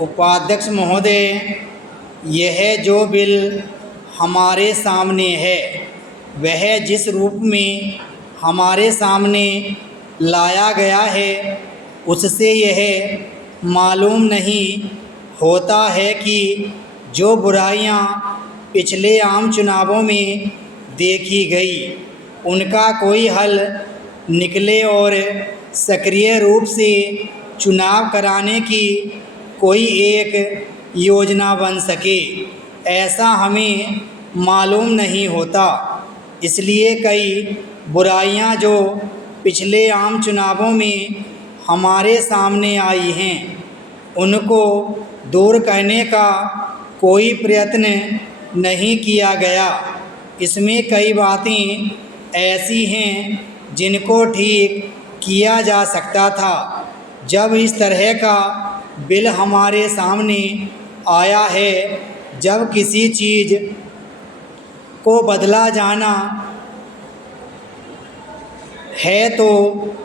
उपाध्यक्ष महोदय, यह जो बिल हमारे सामने है वह जिस रूप में हमारे सामने लाया गया है उससे यह मालूम नहीं होता है कि जो बुराइयां पिछले आम चुनावों में देखी गई उनका कोई हल निकले और सक्रिय रूप से चुनाव कराने की कोई एक योजना बन सके, ऐसा हमें मालूम नहीं होता। इसलिए कई बुराइयां जो पिछले आम चुनावों में हमारे सामने आई हैं उनको दूर करने का कोई प्रयत्न नहीं किया गया। इसमें कई बातें ऐसी हैं जिनको ठीक किया जा सकता था। जब इस तरह का बिल हमारे सामने आया है, जब किसी चीज़ को बदला जाना है तो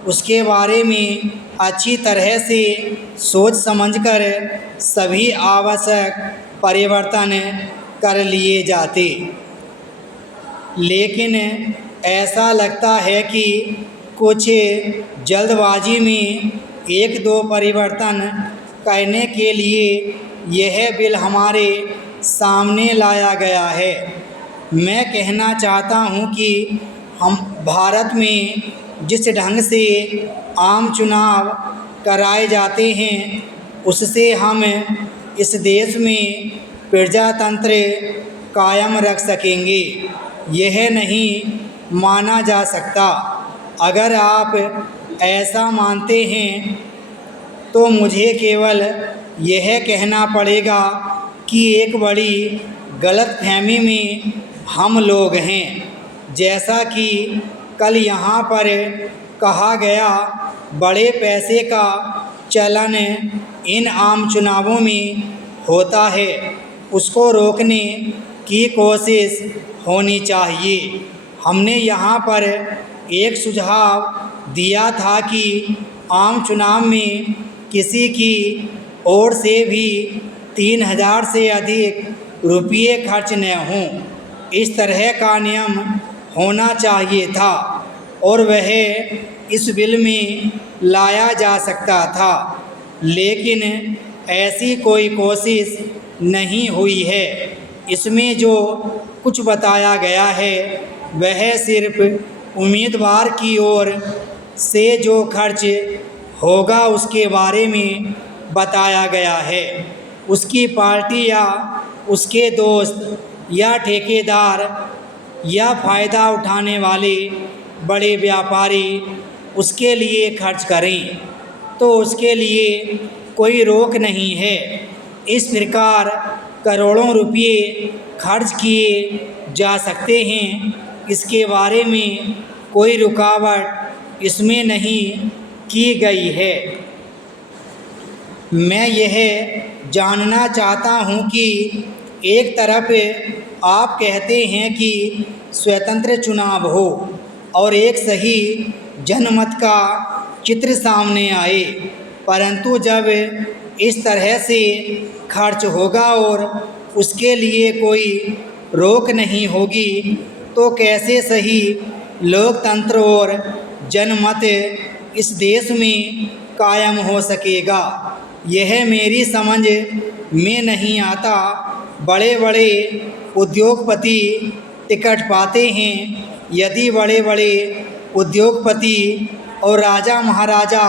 उसके बारे में अच्छी तरह से सोच समझकर सभी आवश्यक परिवर्तन कर लिए जाते, लेकिन ऐसा लगता है कि कुछ जल्दबाजी में एक दो परिवर्तन करने के लिए यह बिल हमारे सामने लाया गया है। मैं कहना चाहता हूं कि हम भारत में जिस ढंग से आम चुनाव कराए जाते हैं उससे हम इस देश में प्रजातंत्र कायम रख सकेंगे, यह नहीं माना जा सकता। अगर आप ऐसा मानते हैं तो मुझे केवल यह कहना पड़ेगा कि एक बड़ी गलतफहमी में हम लोग हैं। जैसा कि कल यहाँ पर कहा गया, बड़े पैसे का चलन इन आम चुनावों में होता है, उसको रोकने की कोशिश होनी चाहिए। हमने यहाँ पर एक सुझाव दिया था कि आम चुनाव में किसी की ओर से भी 3000 से अधिक रुपये खर्च न हों, इस तरह का नियम होना चाहिए था और वह इस बिल में लाया जा सकता था, लेकिन ऐसी कोई कोशिश नहीं हुई है। इसमें जो कुछ बताया गया है वह सिर्फ उम्मीदवार की ओर से जो खर्च होगा उसके बारे में बताया गया है। उसकी पार्टी या उसके दोस्त या ठेकेदार या फ़ायदा उठाने वाले बड़े व्यापारी उसके लिए खर्च करें तो उसके लिए कोई रोक नहीं है। इस प्रकार करोड़ों रुपये खर्च किए जा सकते हैं, इसके बारे में कोई रुकावट इसमें नहीं की गई है। मैं यह जानना चाहता हूं कि एक तरफ आप कहते हैं कि स्वतंत्र चुनाव हो और एक सही जनमत का चित्र सामने आए, परंतु जब इस तरह से खर्च होगा और उसके लिए कोई रोक नहीं होगी तो कैसे सही लोकतंत्र और जनमत इस देश में कायम हो सकेगा, यह मेरी समझ में नहीं आता। बड़े बड़े उद्योगपति टिकट पाते हैं, यदि बड़े बड़े उद्योगपति और राजा महाराजा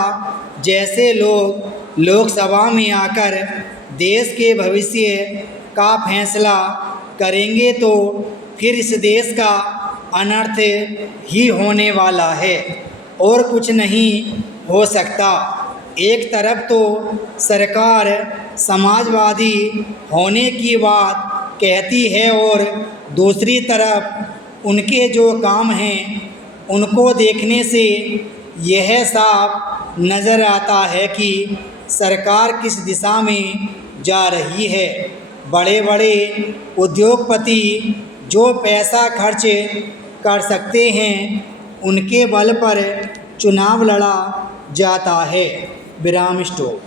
जैसे लोग लोकसभा में आकर देश के भविष्य का फैसला करेंगे तो फिर इस देश का अनर्थ ही होने वाला है और कुछ नहीं हो सकता। एक तरफ तो सरकार समाजवादी होने की बात कहती है और दूसरी तरफ उनके जो काम हैं उनको देखने से यह साफ नज़र आता है कि सरकार किस दिशा में जा रही है। बड़े बड़े उद्योगपति जो पैसा खर्च कर सकते हैं उनके बल पर चुनाव लड़ा जाता है। विराम स्टॉप।